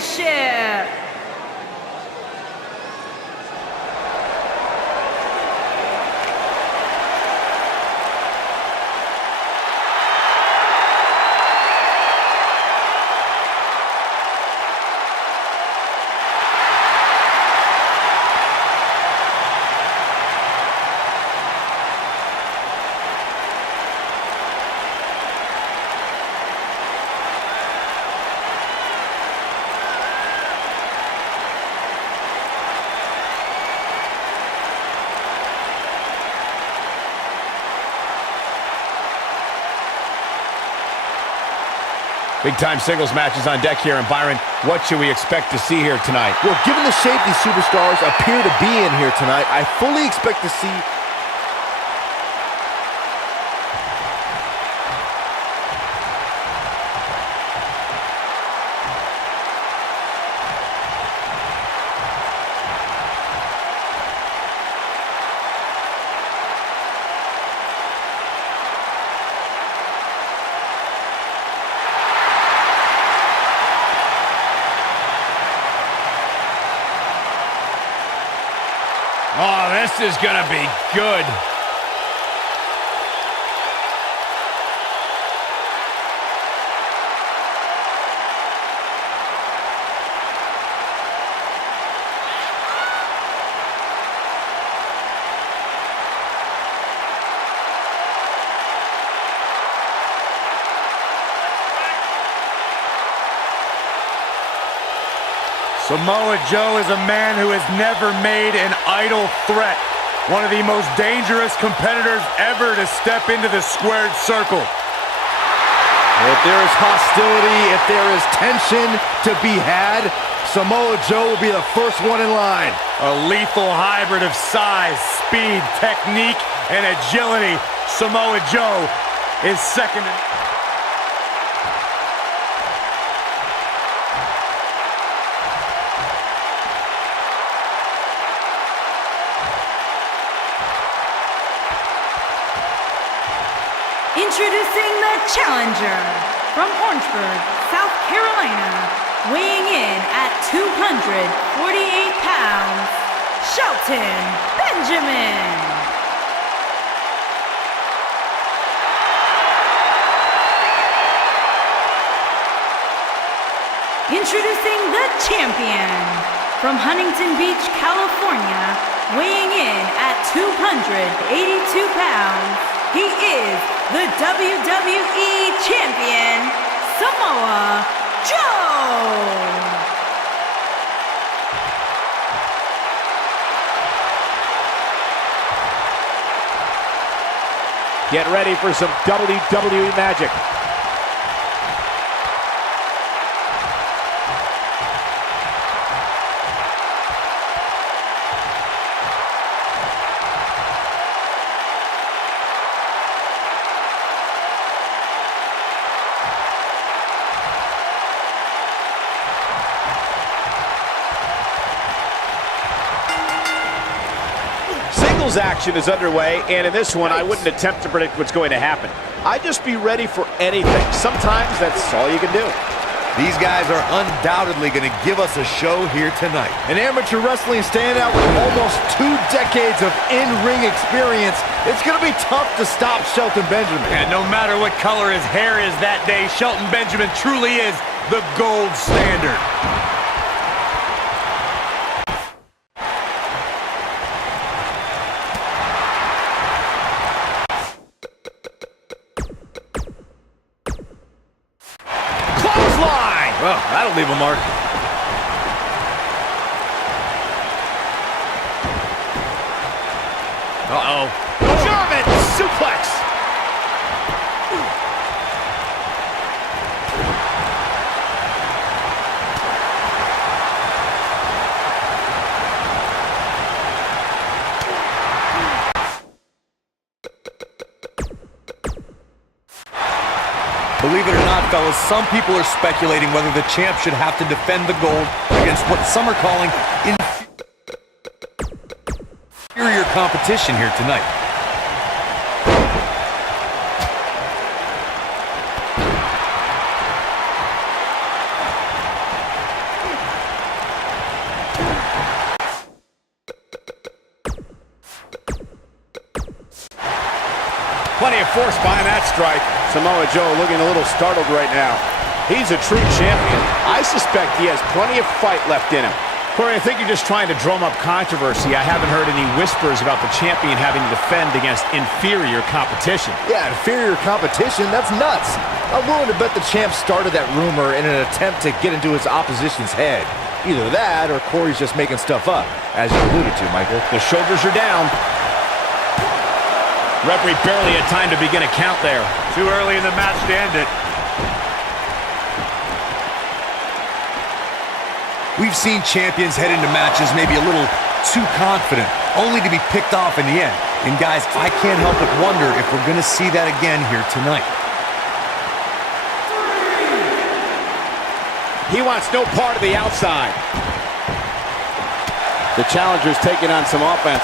Championship. Big-time singles matches on deck here, and Byron, what should we expect to see here tonight? Well, given the shape these superstars appear to be in here tonight, I fully expect to see Oh, this is gonna be good. Samoa Joe is a man who has never made an idle threat. One of the most dangerous competitors ever to step into the squared circle. if there is hostility, if there is tension to be had, Samoa Joe will be the first one in line. A lethal hybrid of size, speed, technique, and agility. Samoa Joe is second to... Introducing the challenger from Orangeburg, South Carolina, weighing in at 248 pounds, Shelton Benjamin. Introducing the champion from Huntington Beach, California, weighing in at 282 pounds, he is the WWE Champion, Samoa Joe! Get ready for some WWE magic. Action is underway, and in this one, I wouldn't attempt to predict what's going to happen. I'd just be ready for anything. Sometimes that's all you can do. These guys are undoubtedly going to give us a show here tonight. An amateur wrestling standout with almost 2 decades of in-ring experience. It's going to be tough to stop Shelton Benjamin. And no matter what color his hair is that day, Shelton Benjamin truly is the gold standard. Well, that'll leave a mark. Uh-oh. German suplex! Believe it or not, fellas, some people are speculating whether the champ should have to defend the gold against what some are calling inferior competition here tonight. Plenty of force behind that strike. Samoa Joe looking a little startled right now. He's a true champion. I suspect he has plenty of fight left in him. Corey, I think you're just trying to drum up controversy. I haven't heard any whispers about the champion having to defend against inferior competition. Yeah, inferior competition? That's nuts. I'm willing to bet the champ started that rumor in an attempt to get into his opposition's head. Either that, or Corey's just making stuff up, as you alluded to, Michael. The shoulders are down. Referee barely had time to begin a count there. Too early in the match to end it. We've seen champions head into matches maybe a little too confident, only to be picked off in the end. And guys, I can't help but wonder if we're going to see that again here tonight. He wants no part of the outside. The challenger's taking on some offense.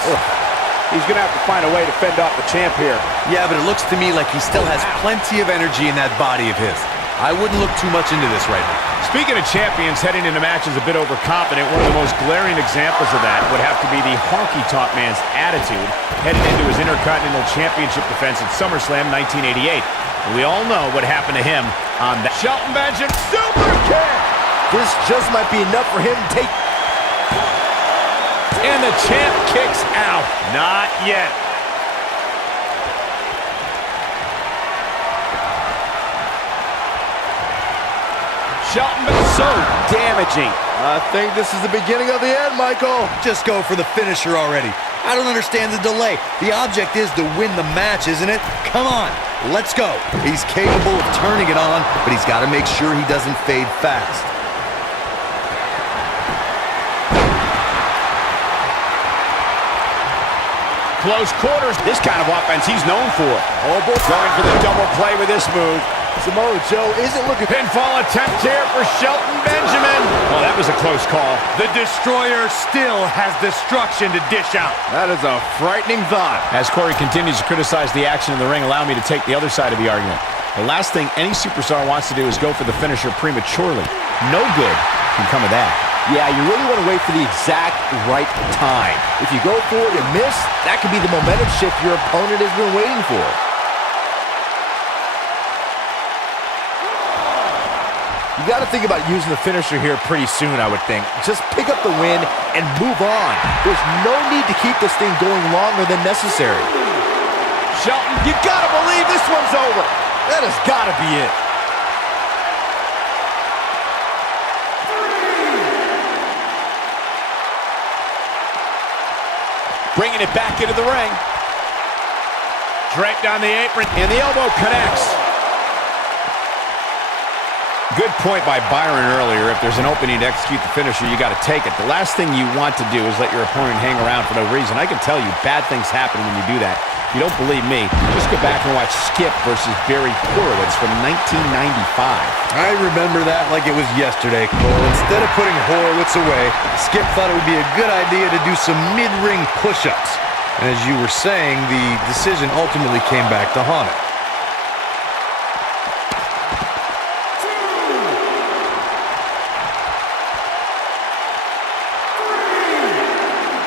He's going to have to find a way to fend off the champ here. Yeah, but it looks to me like he still has plenty of energy in that body of his. I wouldn't look too much into this right now. Speaking of champions heading into matches a bit overconfident, one of the most glaring examples of that would have to be the honky-tonk man's attitude heading into his Intercontinental Championship defense at SummerSlam 1988. And we all know what happened to him on that. Shelton Benjamin, super kick! This just might be enough for him to take... And the champ kicks out. Not yet. Shelton, so damaging. I think this is the beginning of the end, Michael. Just go for the finisher already. I don't understand the delay. The object is to win the match, isn't it? Come on, let's go. He's capable of turning it on, but he's got to make sure he doesn't fade fast. Close quarters. This kind of offense he's known for. Oh, boy, going for the double play with this move. Samoa Joe isn't looking... Pinfall attempt here for Shelton Benjamin. Oh, that was a close call. The Destroyer still has destruction to dish out. That is a frightening thought. As Corey continues to criticize the action in the ring, allow me to take the other side of the argument. The last thing any superstar wants to do is go for the finisher prematurely. No good can come of that. Yeah, you really want to wait for the exact right time. If you go for it and miss, that could be the momentum shift your opponent has been waiting for. You got to think about using the finisher here pretty soon, I would think. Just pick up the win and move on. There's no need to keep this thing going longer than necessary. Shelton, you got to believe this one's over. That has got to be it. Bringing it back into the ring. Draped on the apron. And the elbow connects. Good point by Byron earlier. If there's an opening to execute the finisher, you got to take it. The last thing you want to do is let your opponent hang around for no reason. I can tell you, bad things happen when you do that. If you don't believe me, just go back and watch Skip versus Barry Horowitz from 1995. I remember that like it was yesterday, Cole. Instead of putting Horowitz away, Skip thought it would be a good idea to do some mid-ring push-ups. And as you were saying, the decision ultimately came back to haunt it.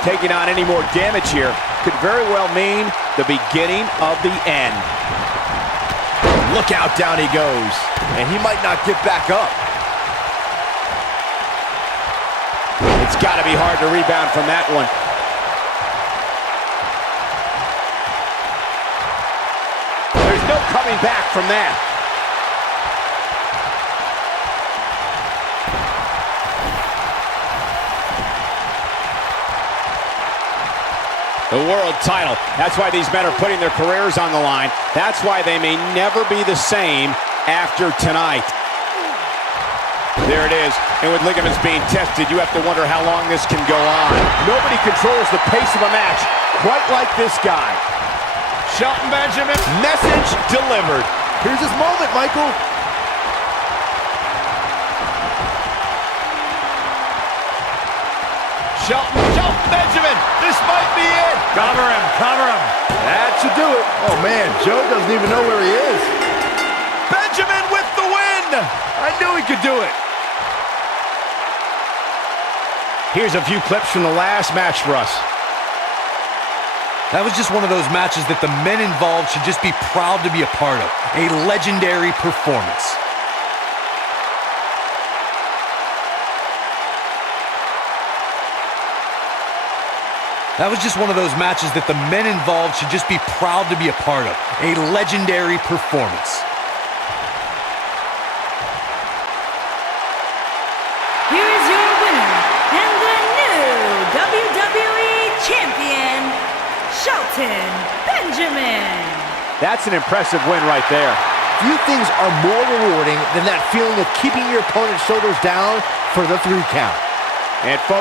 Taking on any more damage here could very well mean the beginning of the end. Look out, down he goes. And he might not get back up. It's got to be hard to rebound from that one. There's no coming back from that. The world title. That's why these men are putting their careers on the line. That's why they may never be the same after tonight. There it is. And with ligaments being tested, you have to wonder how long this can go on. Nobody controls the pace of a match quite like this guy. Shelton Benjamin, message delivered. Here's his moment, Michael. Shelton Benjamin, this might be it. Cover him, cover him. That should do it. Oh, man, Joe doesn't even know where he is. Benjamin with the win. I knew he could do it. Here's a few clips from the last match for us. That was just one of those matches that the men involved should just be proud to be a part of. A legendary performance. That was just one of those matches that the men involved should just be proud to be a part of. A legendary performance. Here is your winner and the new WWE Champion, Shelton Benjamin. That's an impressive win right there. Few things are more rewarding than that feeling of keeping your opponent's shoulders down for the 3 count. And folks,